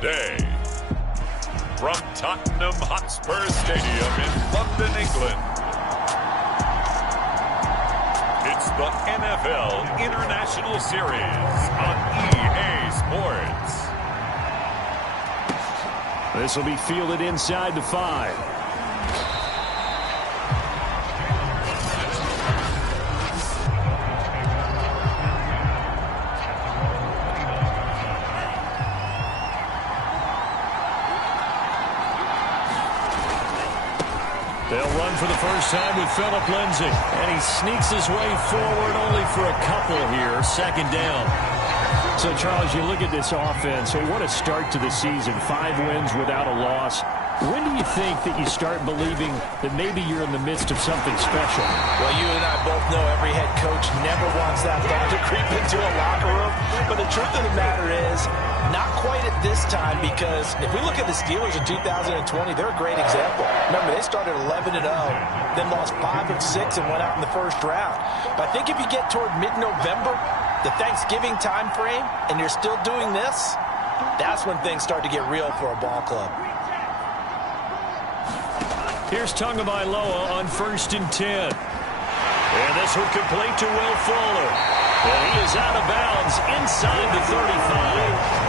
today. From Tottenham Hotspur Stadium in London, England, it's the NFL International Series on EA Sports. This will be fielded inside the 5. They'll run for the first time with Phillip Lindsay. And he sneaks his way forward only for a couple here. Second down. So, Charles, you look at this offense. So what a start to the season. 5 wins without a loss. When do you think that you start believing that maybe you're in the midst of something special? Well, you and I both know every head coach never wants that thought to creep into a locker room. But the truth of the matter is, not quite at this time, because if we look at the Steelers in 2020, they're a great example. Remember, they started 11-0, then lost 5 of 6 and went out in the first round. But I think if you get toward mid-November, the Thanksgiving time frame, and you're still doing this, that's when things start to get real for a ball club. Here's Tagovailoa on 1st and 10. And this will complete to Will Fuller. And he is out of bounds inside the 35.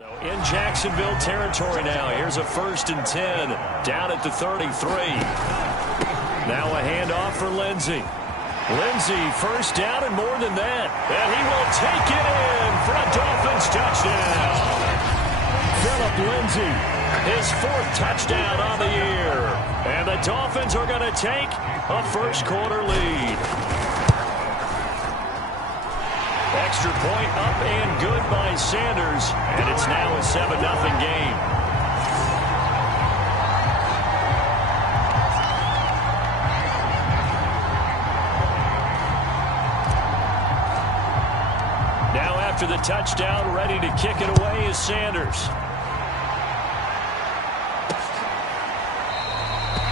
So in Jacksonville territory now. Here's a 1st and 10 down at the 33. Now a handoff for Lindsay. Lindsay, first down and more than that. And he will take it in for a Dolphins touchdown. Phillip Lindsay, his 4th touchdown on the year. And the Dolphins are going to take a first quarter lead. Extra point up and good by Sanders. And it's now a 7-0 game. Now after the touchdown, ready to kick it away is Sanders.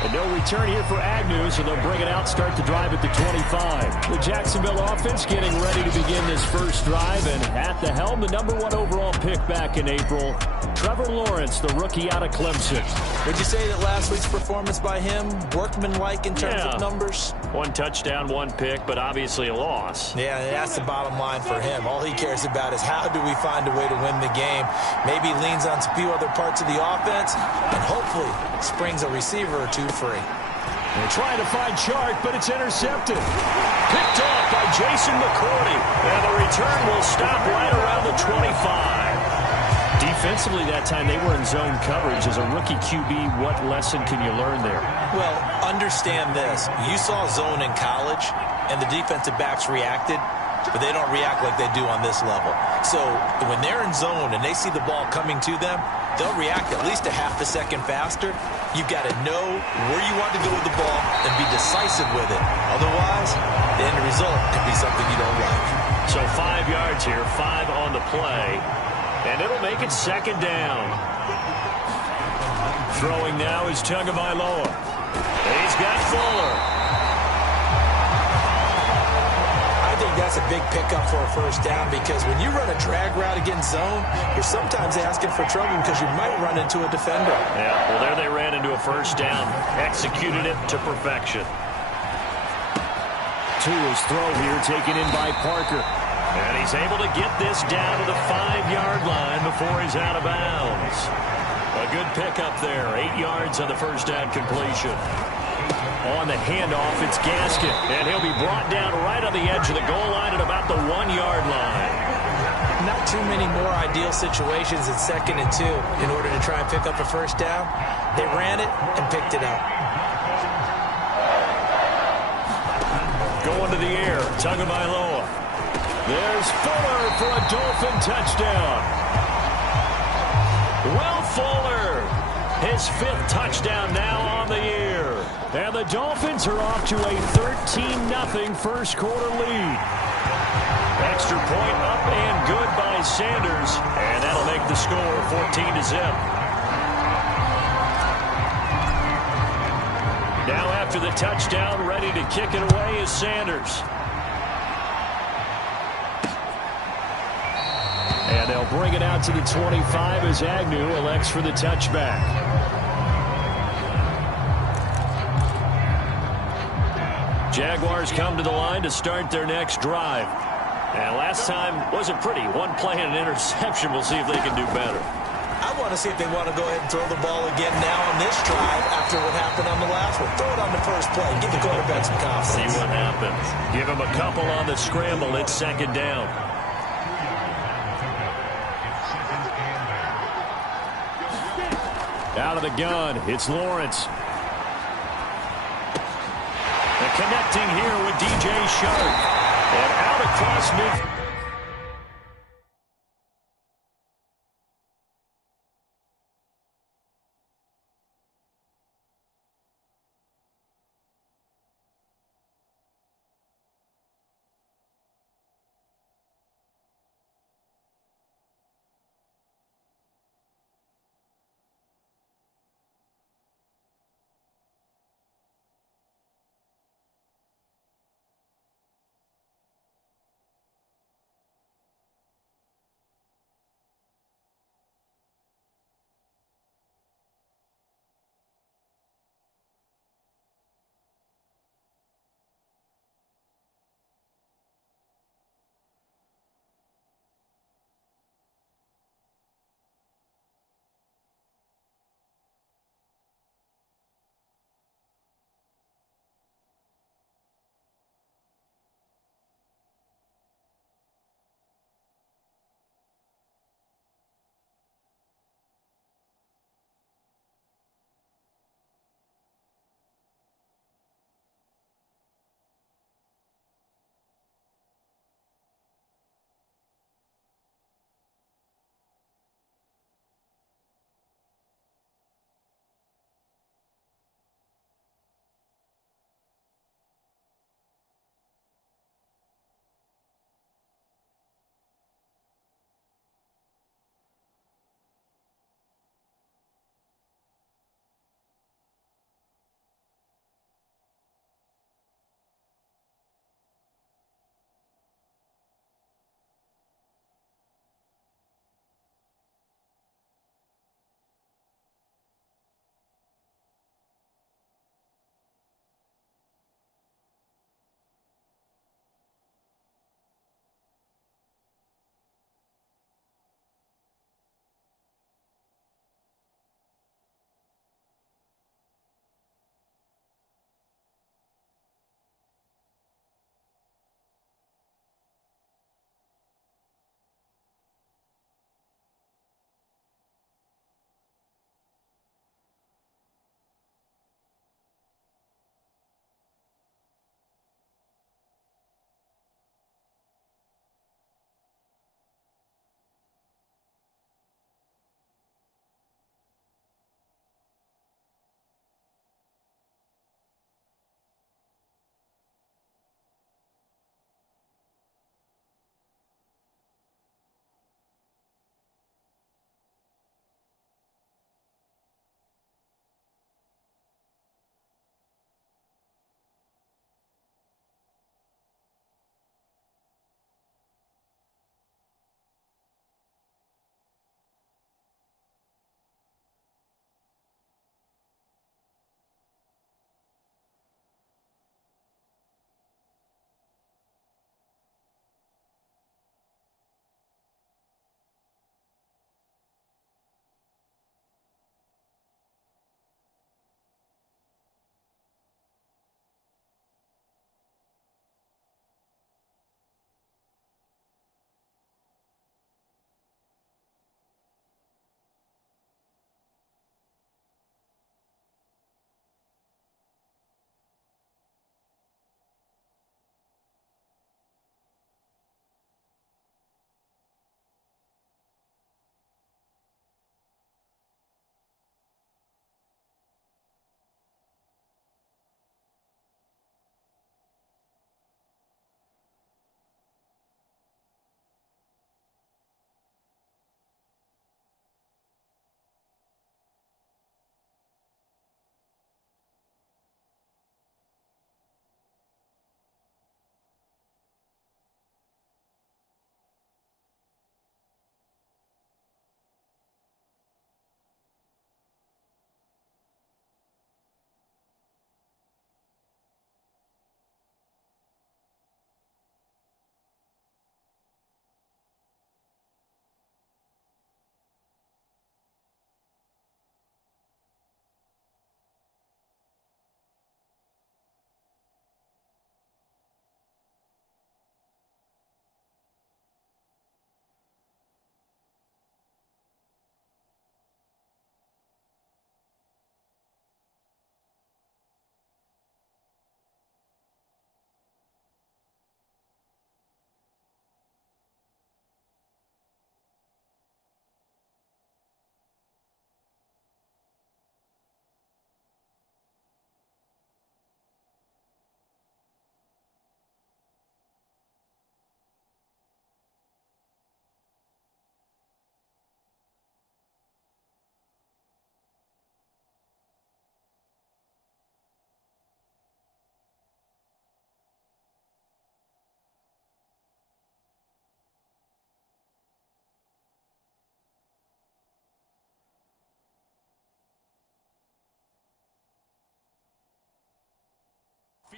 And no return here for Agnew, so they'll bring it out, start the drive at the 25. The Jacksonville offense getting ready to begin this first drive, and at the helm, the #1 overall pick back in April, Trevor Lawrence, the rookie out of Clemson. Would you say that last week's performance by him, workmanlike in terms of numbers? 1 touchdown, 1 pick, but obviously a loss. Yeah, that's the bottom line for him. All he cares about is how do we find a way to win the game. Maybe leans on a few other parts of the offense, and hopefully springs a receiver or 2 free. They're trying to find Chart, but it's intercepted. Picked off by Jason McCourty. And the return will stop right around the 25. Defensively that time, they were in zone coverage. As a rookie QB, what lesson can you learn there? Well, understand this. You saw zone in college, and the defensive backs reacted, but they don't react like they do on this level. So when they're in zone and they see the ball coming to them, they'll react at least a half a second faster. You've got to know where you want to go with the ball and be decisive with it. Otherwise, the end result could be something you don't like. So 5 yards here, 5 on the play. And it'll make it 2nd down. Throwing now is Tagovailoa. He's got Fuller. a big pickup for a first down because when you run a drag route against zone, you're sometimes asking for trouble because you might run into a defender. Yeah, well, there they ran into a first down. Executed it to perfection. To his throw here, taken in by Parker. And he's able to get this down to the 5-yard line before he's out of bounds. A good pickup there. 8 yards on the first down completion. On the handoff, it's Gaskin. And he'll be brought down right on the edge of the goal line at about the 1-yard line. Not too many more ideal situations in 2nd and 2 in order to try and pick up a first down. They ran it and picked it up. Going to the air, Tagovailoa. There's Fuller for a Dolphin touchdown. Will Fuller, his 5th touchdown now on the year. And the Dolphins are off to a 13-0 first quarter lead. Extra point up and good by Sanders. And that'll make the score 14-0. Now after the touchdown, ready to kick it away is Sanders. And they'll bring it out to the 25 as Agnew elects for the touchback. Jaguars come to the line to start their next drive. And last time wasn't pretty. One play and an interception. We'll see if they can do better. I want to see if they want to go ahead and throw the ball again now on this drive after what happened on the last one. Throw it on the first play. Give the quarterback some confidence. See what happens. Give him a couple on the scramble. It's 2nd down. Out of the gun, it's Lawrence. And connecting here with DJ Shark. And out across mid.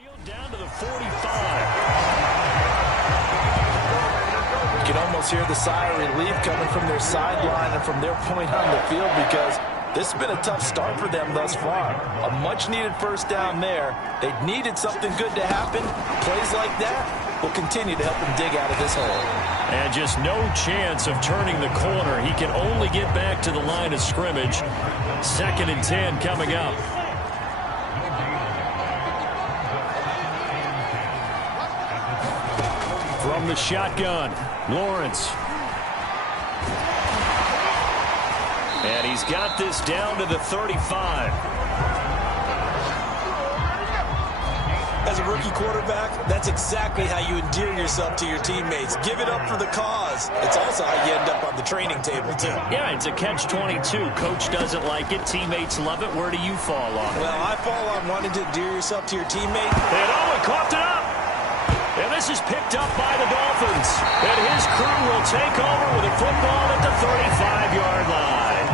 Field down to the 45. You can almost hear the sigh of relief coming from their sideline and from their point on the field, because this has been a tough start for them thus far. A much-needed first down there. They needed something good to happen. Plays like that will continue to help them dig out of this hole. And just no chance of turning the corner. He can only get back to the line of scrimmage. 2nd and 10 coming up. From the shotgun, Lawrence. And he's got this down to the 35. As a rookie quarterback, that's exactly how you endear yourself to your teammates. Give it up for the cause. It's also how you end up on the training table, too. Yeah, it's a catch-22. Coach doesn't like it. Teammates love it. Where do you fall on it? Well, I fall on wanting to endear yourself to your teammate. And Owen coughed it up. And this is picked up by the Dolphins. And his crew will take over with a football at the 35-yard line.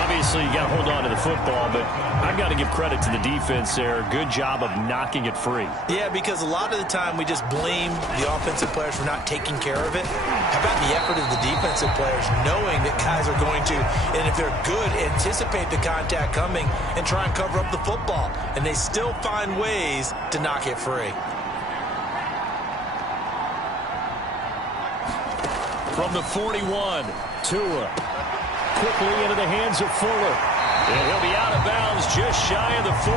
Obviously, you got to hold on to the football, but I've got to give credit to the defense there. Good job of knocking it free. Yeah, because a lot of the time we just blame the offensive players for not taking care of it. How about the effort of the defensive players, knowing that guys are going to, and if they're good, anticipate the contact coming and try and cover up the football. And they still find ways to knock it free. From the 41, Tua. Quickly into the hands of Fuller. And he'll be out of bounds just shy of the 40.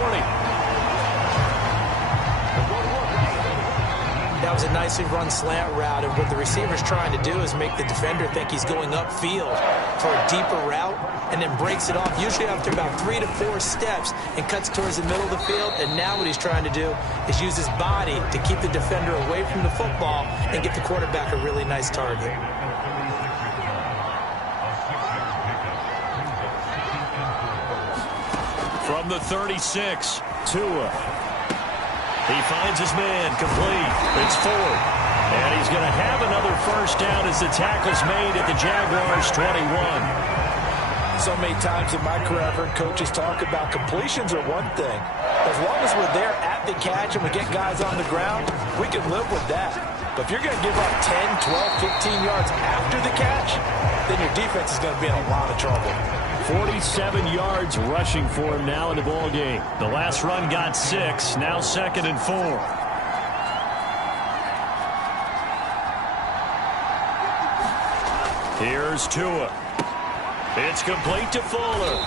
That was a nicely run slant route, and what the receiver's trying to do is make the defender think he's going upfield for a deeper route, and then breaks it off, usually after about 3 to 4 steps, and cuts towards the middle of the field. And now what he's trying to do is use his body to keep the defender away from the football and get the quarterback a really nice target. From the 36, Tua. He finds his man, complete. It's Ford. And he's going to have another first down as the tackle's made at the Jaguars' 21. So many times in my career, I've heard coaches talk about completions are one thing. As long as we're there at the catch and we get guys on the ground, we can live with that. But if you're going to give up 10, 12, 15 yards after the catch, then your defense is going to be in a lot of trouble. 47 yards rushing for him now in the ball game. The last run got 6, now 2nd and 4. Here's Tua. It's complete to Fuller.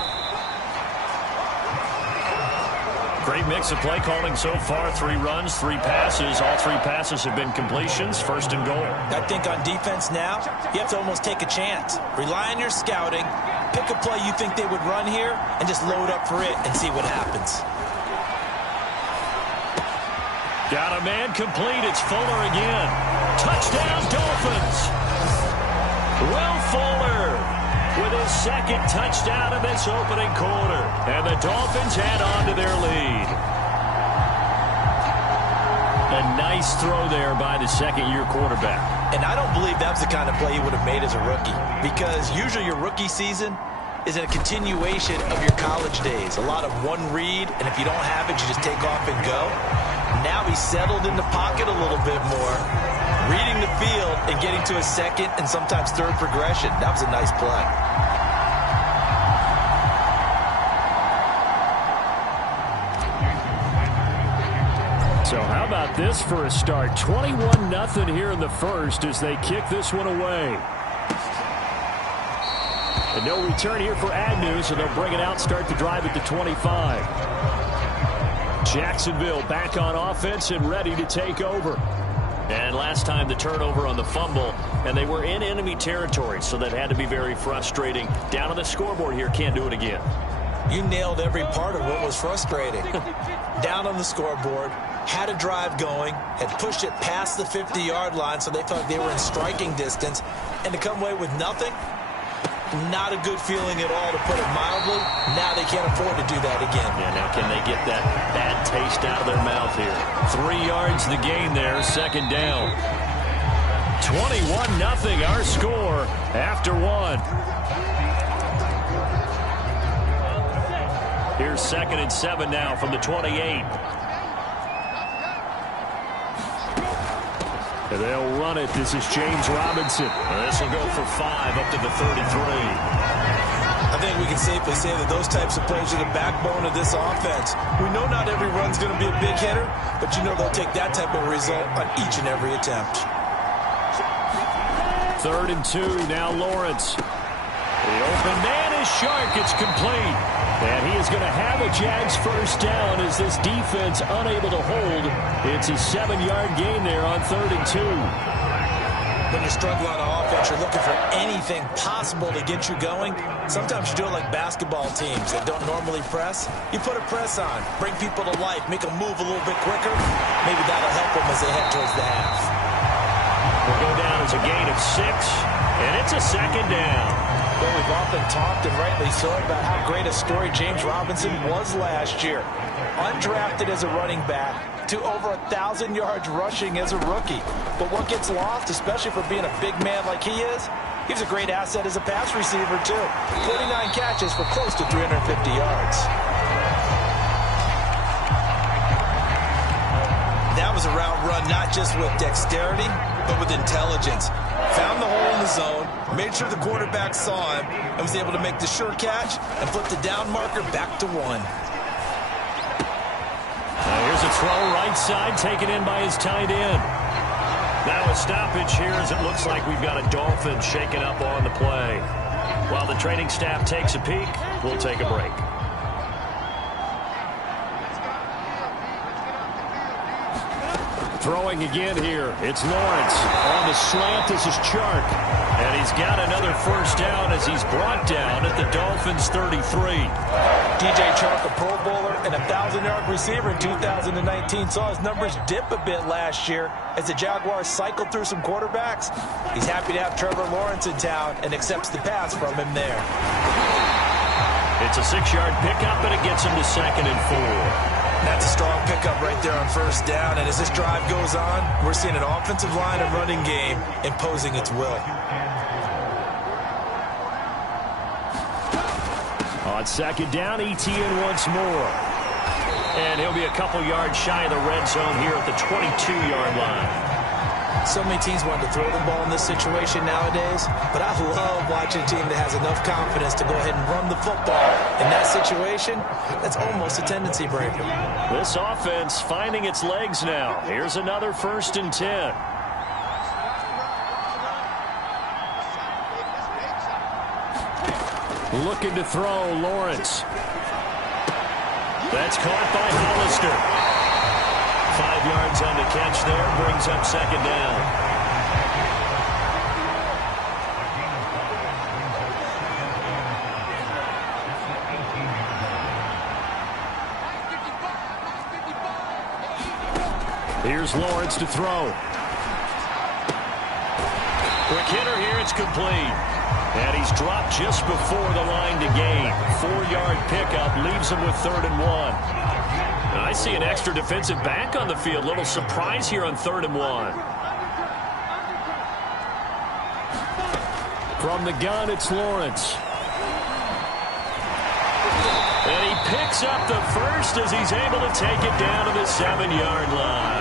Great mix of play calling so far. 3 runs, 3 passes. All 3 passes have been completions. 1st and goal. I think on defense now, you have to almost take a chance. Rely on your scouting. Pick a play you think they would run here and just load up for it and see what happens. Got a man complete. It's Fuller again. Touchdown, Dolphins. Will Fuller with his 2nd touchdown in this opening quarter. And the Dolphins add on to their lead. A nice throw there by the 2nd-year quarterback. And I don't believe that was the kind of play he would have made as a rookie, because usually your rookie season is a continuation of your college days. A lot of one read, and if you don't have it, you just take off and go. Now he's settled in the pocket a little bit more, reading the field and getting to a 2nd and sometimes 3rd progression. That was a nice play. So how about this for a start? 21-0 here in the first as they kick this one away. And no return here for Agnew, so they'll bring it out, start the drive at the 25. Jacksonville back on offense and ready to take over. And last time the turnover on the fumble, and they were in enemy territory, so that had to be very frustrating. Down on the scoreboard here, can't do it again. You nailed every part of what was frustrating. Down on the scoreboard, had a drive going, had pushed it past the 50-yard line, so they felt they were in striking distance, and to come away with nothing, not a good feeling at all, to put it mildly. Now they can't afford to do that again. Yeah, now can they get that bad taste out of their mouth here? 3 yards the gain there, 2nd down. 21-0 our score after 1. Here's 2nd and 7 now from the 28. And they'll run it. This is James Robinson. This will go for 5 up to the 33. I think we can safely say that those types of plays are the backbone of this offense. We know not every run's going to be a big hitter, but you know they'll take that type of result on each and every attempt. 3rd and 2, now Lawrence. The open man is Shark. It's complete. And he is going to have a Jags first down as this defense unable to hold. It's a 7-yard gain there on 3rd and 2. When you're struggling on offense, you're looking for anything possible to get you going. Sometimes you do it like basketball teams that don't normally press. You put a press on, bring people to life, make them move a little bit quicker. Maybe that'll help them as they head towards the half. Will go down as a gain of 6, and it's a 2nd down. Well, we've often talked, and rightly so, about how great a story James Robinson was last year. Undrafted as a running back to over 1,000 yards rushing as a rookie. But what gets lost, especially for being a big man like he is, he was a great asset as a pass receiver, too. 49 catches for close to 350 yards. That was a route run not just with dexterity, but with intelligence. Found the hole in the zone, made sure the quarterback saw him, and was able to make the sure catch and flip the down marker back to 1. Here's a throw right side, taken in by his tight end. Now a stoppage here as it looks like we've got a Dolphin shaken up on the play. While the training staff takes a peek, we'll take a break. Throwing again here. It's Lawrence. On the slant, this is Chark. And he's got another first down as he's brought down at the Dolphins' 33. DJ Chark, a Pro Bowler and 1,000-yard receiver in 2019, saw his numbers dip a bit last year as the Jaguars cycled through some quarterbacks. He's happy to have Trevor Lawrence in town and accepts the pass from him there. It's a 6-yard pickup, and it gets him to 2nd and 4. That's a strong pickup right there on first down. And as this drive goes on, we're seeing an offensive line and running game imposing its will. On 2nd down, ETN once more. And he'll be a couple yards shy of the red zone here at the 22-yard line. So many teams want to throw the ball in this situation nowadays, but I love watching a team that has enough confidence to go ahead and run the football. In that situation, that's almost a tendency breaker. This offense finding its legs now. Here's another 1st and 10. Looking to throw, Lawrence. That's caught by Hollister. 5 yards on the catch there, brings up 2nd down. Here's Lawrence to throw. Quick hitter here, it's complete. And he's dropped just before the line to gain. 4-yard pickup leaves him with 3rd and 1. And I see an extra defensive back on the field. Little surprise here on 3rd and 1. From the gun, it's Lawrence. And he picks up the first as he's able to take it down to the 7-yard line.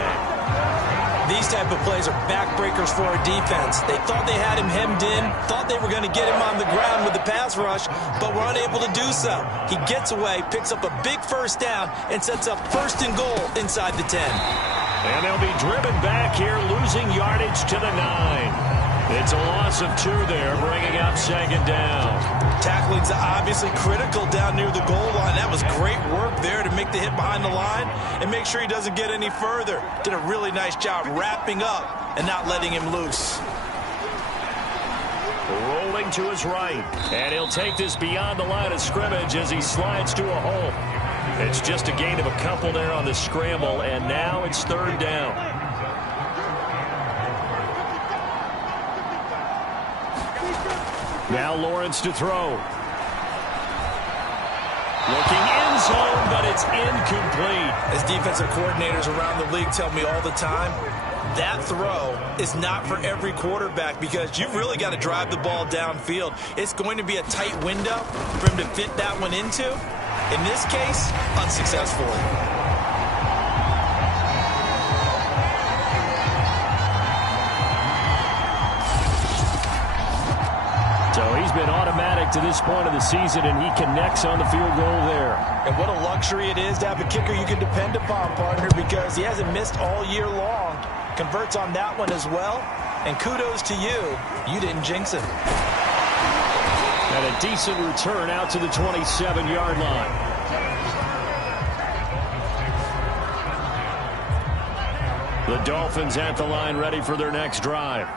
These type of plays are backbreakers for a defense. They thought they had him hemmed in, thought they were going to get him on the ground with the pass rush, but were unable to do so. He gets away, picks up a big first down, and sets up 1st and goal inside the 10. And they'll be driven back here, losing yardage to the 9. It's a loss of 2 there, bringing up 2nd down. Tackling's obviously critical down near the goal line. That was great work there to make the hit behind the line and make sure he doesn't get any further. Did a really nice job wrapping up and not letting him loose. Rolling to his right, and he'll take this beyond the line of scrimmage as he slides to a hole. It's just a gain of a couple there on the scramble, and now it's 3rd down. Now Lawrence to throw. Looking end zone, but it's incomplete. As defensive coordinators around the league tell me all the time, that throw is not for every quarterback because you've really got to drive the ball downfield. It's going to be a tight window for him to fit that one into. In this case, unsuccessfully. get to this point of the season, and he connects on the field goal there. And what a luxury it is to have a kicker you can depend upon, partner, because he hasn't missed all year long. Converts on that one as well. And kudos to you. You didn't jinx him. And a decent return out to the 27-yard line. The Dolphins at the line, ready for their next drive.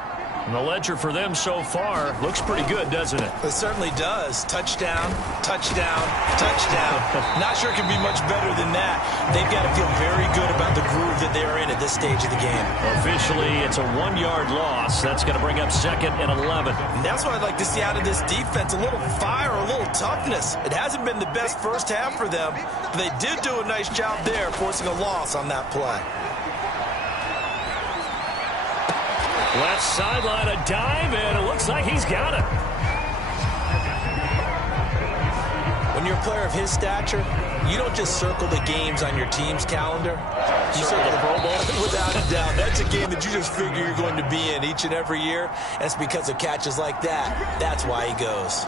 And the ledger for them so far looks pretty good, doesn't it? It certainly does. Touchdown, touchdown, touchdown. Not sure it can be much better than that. They've got to feel very good about the groove that they're in at this stage of the game. Officially, it's a 1-yard loss. That's going to bring up 2nd and 11. And that's what I'd like to see out of this defense. A little fire, a little toughness. It hasn't been the best first half for them, but they did do a nice job there, forcing a loss on that play. Left sideline, a dive, and it looks like he's got it. When you're a player of his stature, you don't just circle the games on your team's calendar. You circle the Pro Bowl. Without a doubt. That's a game that you just figure you're going to be in each and every year. And it's because of catches like that. That's why he goes.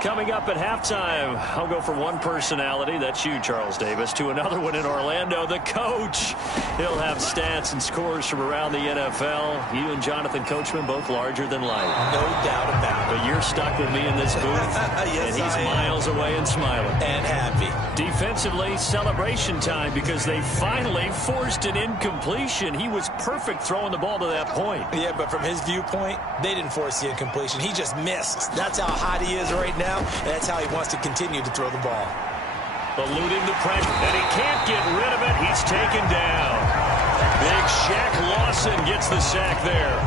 Coming up at halftime, I'll go from one personality, that's you, Charles Davis, to another one in Orlando, the coach. He'll have stats and scores from around the NFL. You and Jonathan Coachman, both larger than life. No doubt about it. But you're stuck with me in this booth, yes, and he's miles away and smiling. And happy. Defensively, celebration time because they finally forced an incompletion. He was perfect throwing the ball to that point. Yeah, but from his viewpoint, they didn't force the incompletion. He just missed. That's how hot he is right now. And that's how he wants to continue to throw the ball. Eluding the pressure, and he can't get rid of it. He's taken down. Big Shaq Lawson gets the sack there.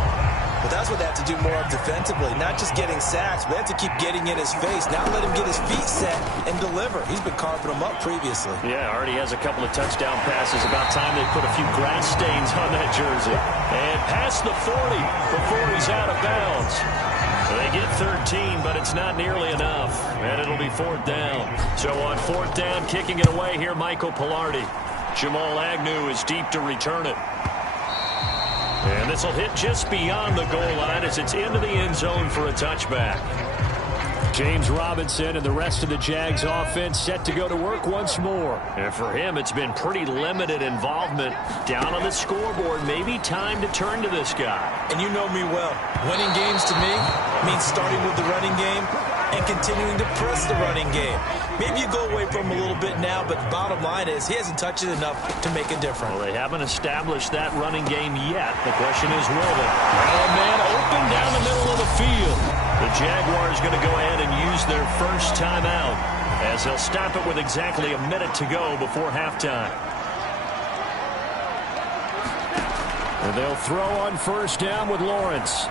But that's what they have to do more of defensively. Not just getting sacks, but they have to keep getting in his face. Not let him get his feet set and deliver. He's been carving them up previously. Yeah, already has a couple of touchdown passes. About time they put a few grass stains on that jersey. And past the 40 before he's out of bounds. They get 13, but it's not nearly enough. And it'll be 4th down. So on 4th down, kicking it away here, Michael Pilardi. Jamal Agnew is deep to return it. And this will hit just beyond the goal line as it's into the end zone for a touchback. James Robinson and the rest of the Jags offense set to go to work once more. And for him, it's been pretty limited involvement down on the scoreboard. Maybe time to turn to this guy. And you know me well. Winning games to me means starting with the running game and continuing to press the running game. Maybe you go away from him a little bit now, but the bottom line is he hasn't touched it enough to make a difference. Well, they haven't established that running game yet. The question is, will they? Now a man open down the middle of the field. The Jaguars going to go ahead and use their first timeout as they'll stop it with exactly a minute to go before halftime. And they'll throw on first down with Lawrence.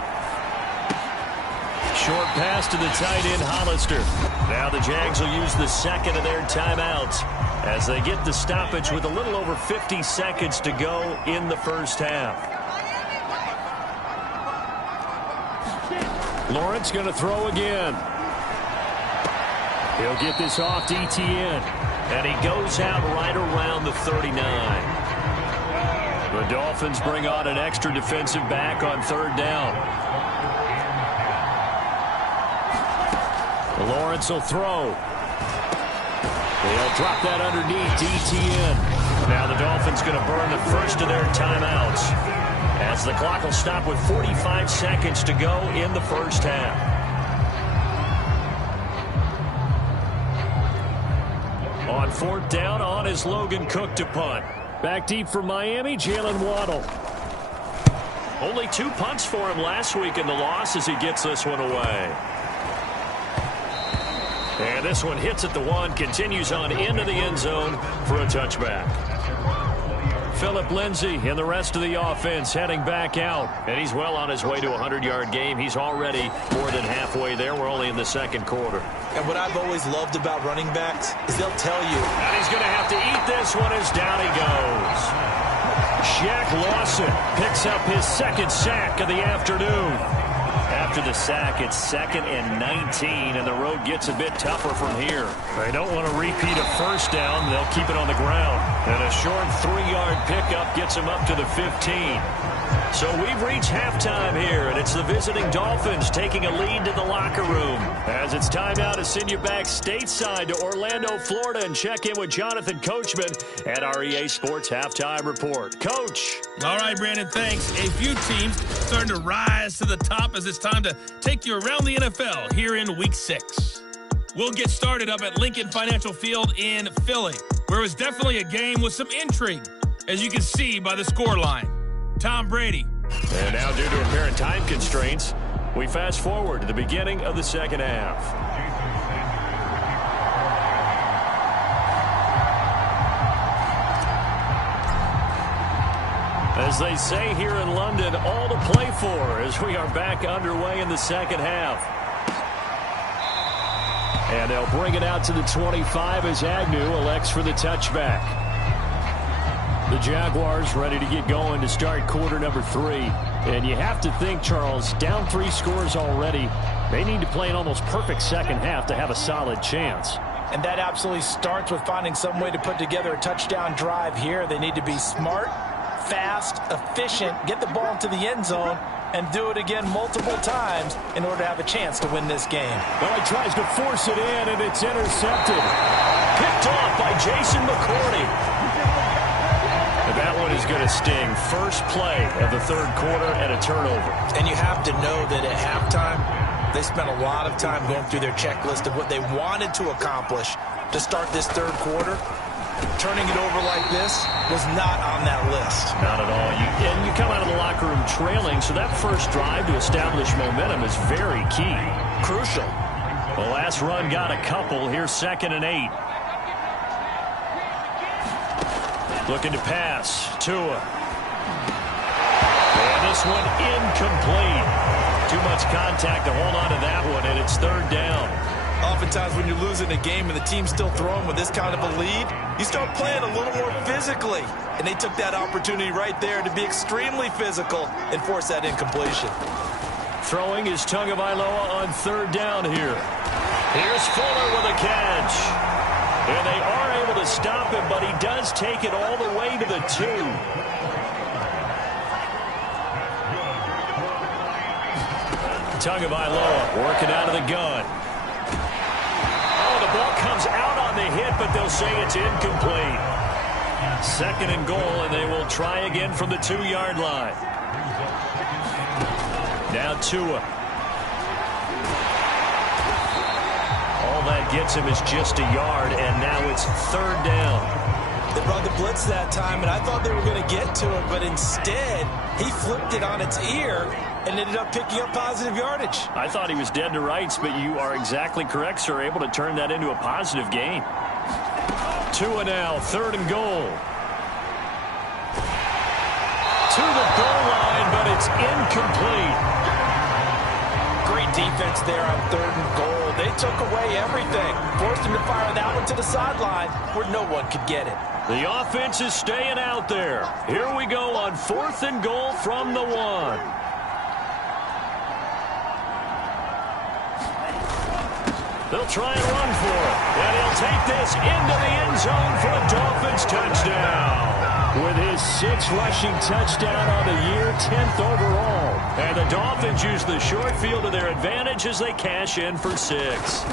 Short pass to the tight end, Hollister. Now the Jags will use the second of their timeouts as they get the stoppage with a little over 50 seconds to go in the first half. Lawrence going to throw again. He'll get this off to Etienne. And he goes out right around the 39. The Dolphins bring on an extra defensive back on 3rd down. Lawrence will throw. They'll drop that underneath to Etienne. Now the Dolphins going to burn the first of their timeouts as the clock will stop with 45 seconds to go in the first half. On 4th down, on is Logan Cook to punt. Back deep for Miami, Jalen Waddle. Only 2 punts for him last week in the loss as he gets this one away. And this one hits at the 1, continues on into the end zone for a touchback. Phillip Lindsay and the rest of the offense heading back out. And he's well on his way to a 100-yard game. He's already more than halfway there. We're only in the 2nd quarter. And what I've always loved about running backs is they'll tell you. And he's going to have to eat this one as down he goes. Shaq Lawson picks up his 2nd sack of the afternoon. After the sack, it's 2nd and 19, and the road gets a bit tougher from here. They don't want to repeat a first down. They'll keep it on the ground. And a short 3-yard pickup gets them up to the 15. So we've reached halftime here, and it's the visiting Dolphins taking a lead to the locker room. As it's time now to send you back stateside to Orlando, Florida, and check in with Jonathan Coachman at our EA Sports Halftime Report. Coach. All right, Brandon, thanks. A few teams starting to rise to the top as it's time to take you around the NFL here in Week 6. We'll get started up at Lincoln Financial Field in Philly, where it was definitely a game with some intrigue, as you can see by the scoreline. Tom Brady. And now, due to apparent time constraints, we fast forward to the beginning of the second half. As they say here in London, all to play for as we are back underway in the second half. And they'll bring it out to the 25 as Agnew elects for the touchback. The Jaguars ready to get going to start quarter number 3. And you have to think, Charles, down 3 scores already. They need to play an almost perfect second half to have a solid chance. And that absolutely starts with finding some way to put together a touchdown drive here. They need to be smart, fast, efficient, get the ball into the end zone, and do it again multiple times in order to have a chance to win this game. Well, he tries to force it in, and it's intercepted. Picked off by Jason McCourty. That one is going to sting. First play of the third quarter and a turnover. And you have to know that at halftime, they spent a lot of time going through their checklist of what they wanted to accomplish to start this third quarter. Turning it over like this was not on that list. Not at all. And you come out of the locker room trailing, so that first drive to establish momentum is very key. Crucial. The last run got a couple. Here's 2nd and 8. Looking to pass. Tua. And this one incomplete. Too much contact to hold on to that one, and it's 3rd down. Oftentimes when you're losing a game and the team's still throwing with this kind of a lead, you start playing a little more physically. And they took that opportunity right there to be extremely physical and force that incompletion. Throwing is Tagovailoa on 3rd down here. Here's Fuller with a catch. And they are able to stop him, but he does take it all the way to the 2. Tagovailoa working out of the gun. Oh, the ball comes out on the hit, but they'll say it's incomplete. 2nd and goal, and they will try again from the 2-yard line. Now Tua. All that gets him is just a yard, and now it's 3rd down. They brought the blitz that time, and I thought they were going to get to it, but instead, he flipped it on its ear and ended up picking up positive yardage. I thought he was dead to rights, but you are exactly correct, sir. Able to turn that into a positive gain. Tua now, 3rd and goal. To the goal line, but it's incomplete. Great defense there on 3rd and goal. They took away everything. Forced him to fire that one to the sideline where no one could get it. The offense is staying out there. Here we go on 4th and goal from the 1. They'll try and run for it. And he'll take this into the end zone for a Dolphins touchdown. With his 6th rushing touchdown on the year, 10th overall. And the Dolphins use the short field to their advantage as they cash in for 6.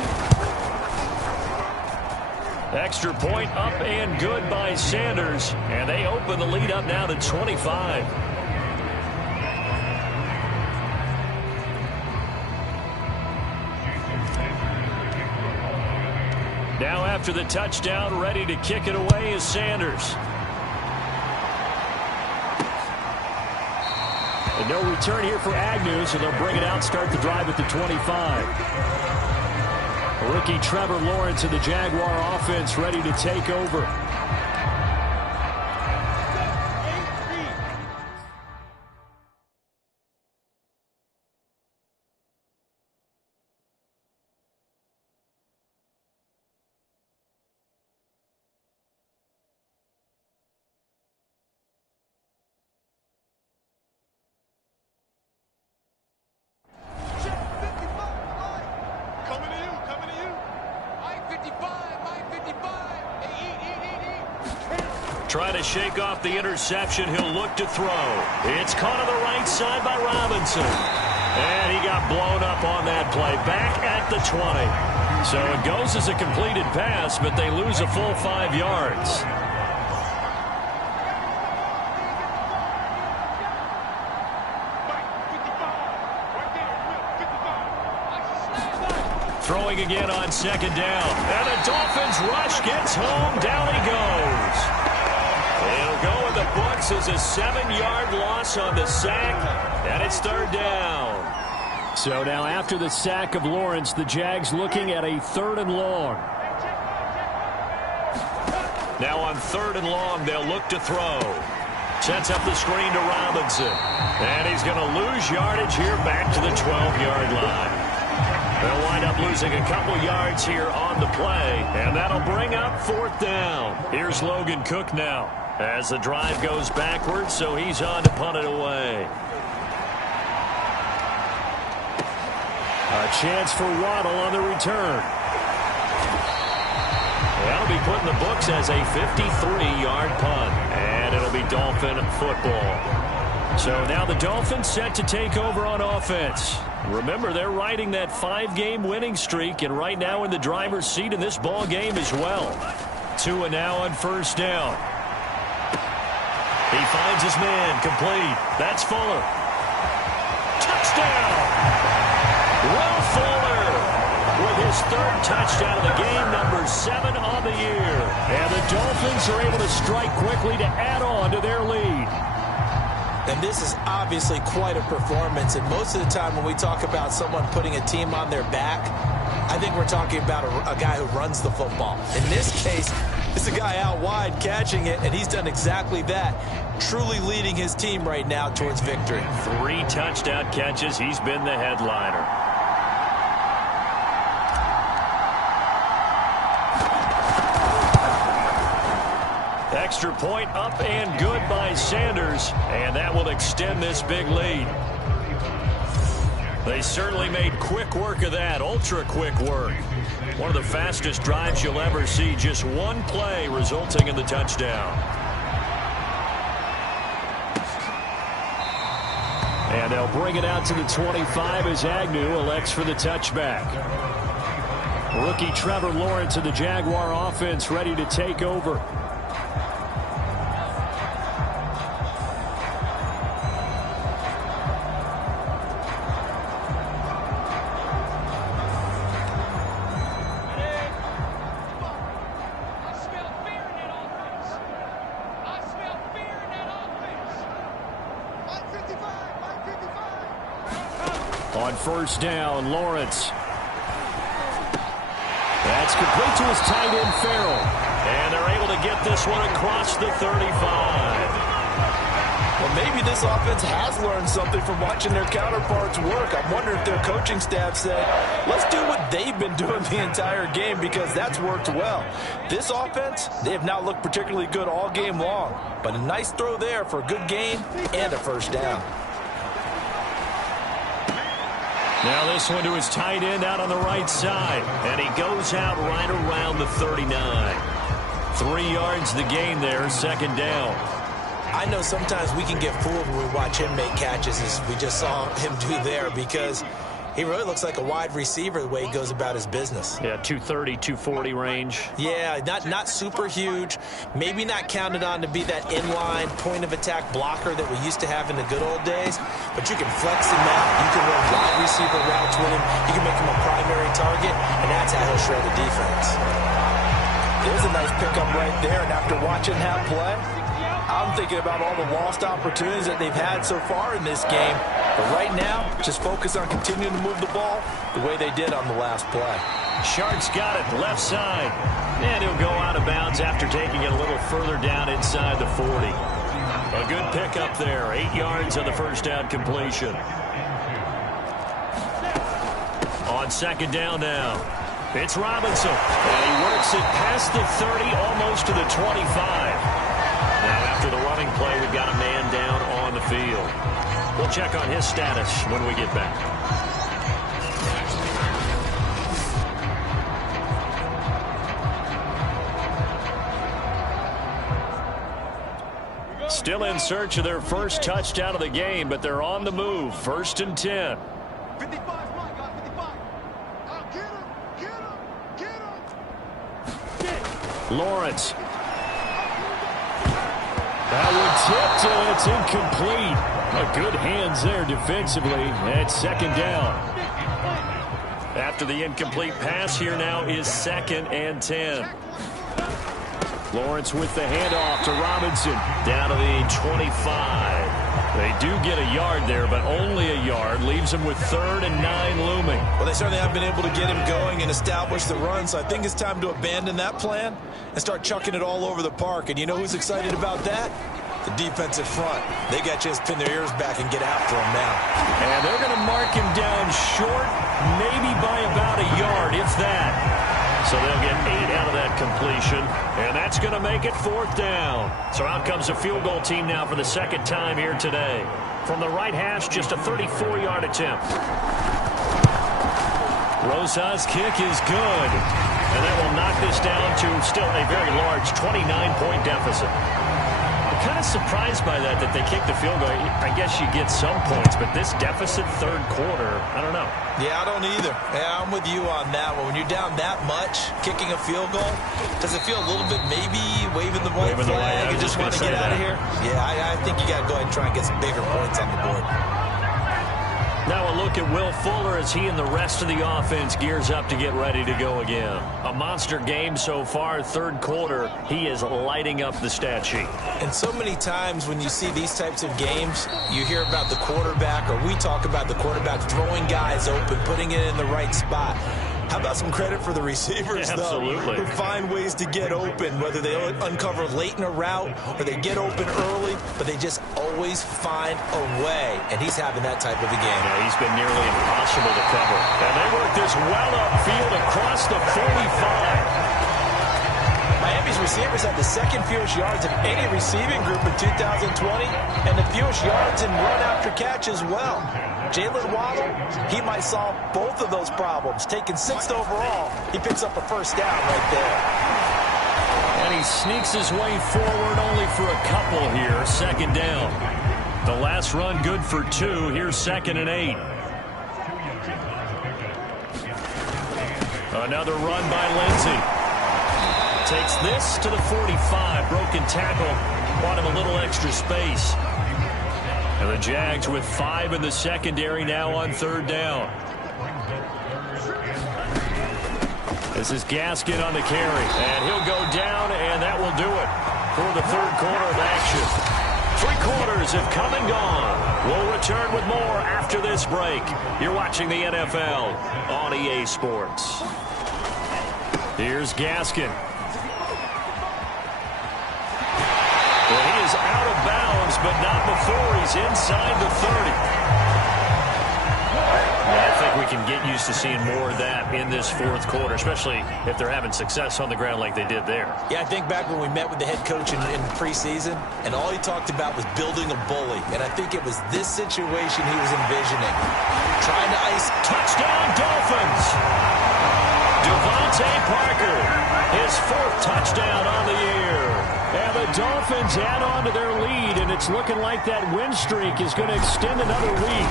Extra point up and good by Sanders. And they open the lead up now to 25. Now after the touchdown, ready to kick it away is Sanders. And no return here for Agnew, so they'll bring it out, start the drive at the 25. Rookie Trevor Lawrence of the Jaguar offense ready to take over. to shake off the interception. He'll look to throw. It's caught on the right side by Robinson. And he got blown up on that play. Back at the 20. So it goes as a completed pass, but they lose a full 5 yards. Throwing again on second down. And the Dolphins rush, gets home, down he goes. It'll go in the books as a 7-yard loss on the sack, and it's third down. So now after the sack of Lawrence, the Jags looking at a 3rd and long. Now on 3rd and long, they'll look to throw. Sets up the screen to Robinson. And he's going to lose yardage here back to the 12-yard line. They'll wind up losing a couple yards here on the play, and that'll bring up 4th down. Here's Logan Cook now as the drive goes backwards, so he's on to punt it away. A chance for Waddle on the return. That'll be put in the books as a 53-yard punt, and it'll be Dolphin football. So now the Dolphins set to take over on offense. Remember, they're riding that 5-game winning streak, and right now in the driver's seat in this ball game as well. Tua now on 1st down. He finds his man, complete. That's Fuller. Touchdown! Will Fuller with his 3rd touchdown of the game, number 7 on the year. And the Dolphins are able to strike quickly to add on to their lead. And this is obviously quite a performance. And most of the time when we talk about someone putting a team on their back, I think we're talking about a guy who runs the football. In this case, it's a guy out wide catching it, and he's done exactly that, truly leading his team right now towards victory. 3 touchdown catches. He's been the headliner. Extra point up and good by Sanders, and that will extend this big lead. They certainly made quick work of that, ultra quick work. One of the fastest drives you'll ever see, just one play resulting in the touchdown. And they'll bring it out to the 25 as Agnew elects for the touchback. Rookie Trevor Lawrence of the Jaguar offense ready to take over. On 1st down, Lawrence. That's complete to his tight end, Farrell. And they're able to get this one across the 35. Well, maybe this offense has learned something from watching their counterparts work. I wonder if their coaching staff said, let's do what they've been doing the entire game, because that's worked well. This offense, they have not looked particularly good all game long. But a nice throw there for a good gain and a 1st down. Now this one to his tight end out on the right side. And he goes out right around the 39. 3 yards the gain there, 2nd down. I know sometimes we can get fooled when we watch him make catches, as we just saw him do there, because he really looks like a wide receiver the way he goes about his business. Yeah, 230, 240 range. Yeah, not super huge. Maybe not counted on to be that inline point-of-attack blocker that we used to have in the good old days, but you can flex him out. You can run wide receiver routes with him. You can make him a primary target, and that's how he'll shred the defense. There's a nice pickup right there, and after watching him play, I'm thinking about all the lost opportunities that they've had so far in this game. But right now, just focus on continuing to move the ball the way they did on the last play. Shark's got it, left side. And he'll go out of bounds after taking it a little further down inside the 40. A good pickup there, 8 yards on the 1st down completion. On 2nd down now, it's Robinson. And he works it past the 30, almost to the 25. Now, after the running play, we've got a man down on the field. We'll check on his status when we get back. Still in search of their first touchdown of the game, but they're on the move. 1st and 10. 55, Mike, got 55. Get him. Lawrence. That one tipped, and it's incomplete. Good hands there defensively. At 2nd down. After the incomplete pass, here now is 2nd and 10. Lawrence with the handoff to Robinson. Down to the 25. They do get a yard there, but only a yard. Leaves them with 3rd and 9 looming. Well, they certainly haven't been able to get him going and establish the run, so I think it's time to abandon that plan and start chucking it all over the park. And you know who's excited about that? The defensive front. They got a chance to pin their ears back and get after him now. And they're going to mark him down short, maybe by about a yard, if that. So they'll get 8 out of that completion, and that's going to make it 4th down. So out comes a field goal team now for the 2nd time here today. From the right hash, just a 34-yard attempt. Rosa's kick is good, and that will knock this down to still a very large 29-point deficit. Kind of surprised by that they kicked the field goal. I guess you get some points, but this deficit 3rd quarter, I don't know. Yeah, I don't either. Yeah, I'm with you on that one. When you're down that much, kicking a field goal, does it feel a little bit maybe waving the white flag and just want to get out of here? Yeah, I think you got to go ahead and try and get some bigger points on the board. Now a look at Will Fuller as he and the rest of the offense gears up to get ready to go again. A monster game so far, 3rd quarter. He is lighting up the stat sheet. And so many times when you see these types of games, you hear about the quarterback, or we talk about the quarterback throwing guys open, putting it in the right spot. How about some credit for the receivers, Absolutely. Though, who find ways to get open, whether they uncover late in a route or they get open early, but they just always find a way. And he's having that type of a game. Yeah, he's been nearly impossible to cover. And they work this well upfield across the 45. Miami's receivers had the 2nd fewest yards of any receiving group in 2020, and the fewest yards in run after catch as well. Jalen Waddle, he might solve both of those problems. Taking 6th overall, he picks up a 1st down right there. And he sneaks his way forward only for a couple here. 2nd down. The last run good for 2. Here's 2nd and 8. Another run by Lindsey. Takes this to the 45. Broken tackle. Bought him a little extra space. And the Jags with 5 in the secondary now on 3rd down. This is Gaskin on the carry. And he'll go down, and that will do it for the 3rd quarter of action. 3 quarters have come and gone. We'll return with more after this break. You're watching the NFL on EA Sports. Here's Gaskin. Well, he is out of bounds, but not before he's inside the 30. I think we can get used to seeing more of that in this 4th quarter, especially if they're having success on the ground like they did there. Yeah, I think back when we met with the head coach in preseason, and all he talked about was building a bully. And I think it was this situation he was envisioning. Trying to ice. Touchdown, Dolphins! Devontae Parker, his 4th touchdown on the year. And the Dolphins add on to their lead, and it's looking like that win streak is going to extend another week.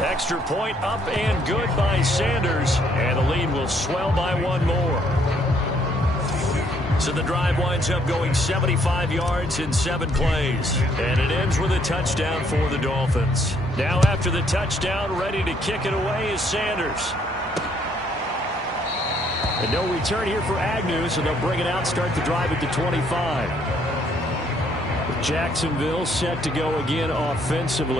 Extra point up and good by Sanders, and the lead will swell by 1 more. So the drive winds up going 75 yards in 7 plays, and it ends with a touchdown for the Dolphins. Now after the touchdown, ready to kick it away is Sanders. And no return here for Agnew, so they'll bring it out, start the drive at the 25. Jacksonville set to go again offensively.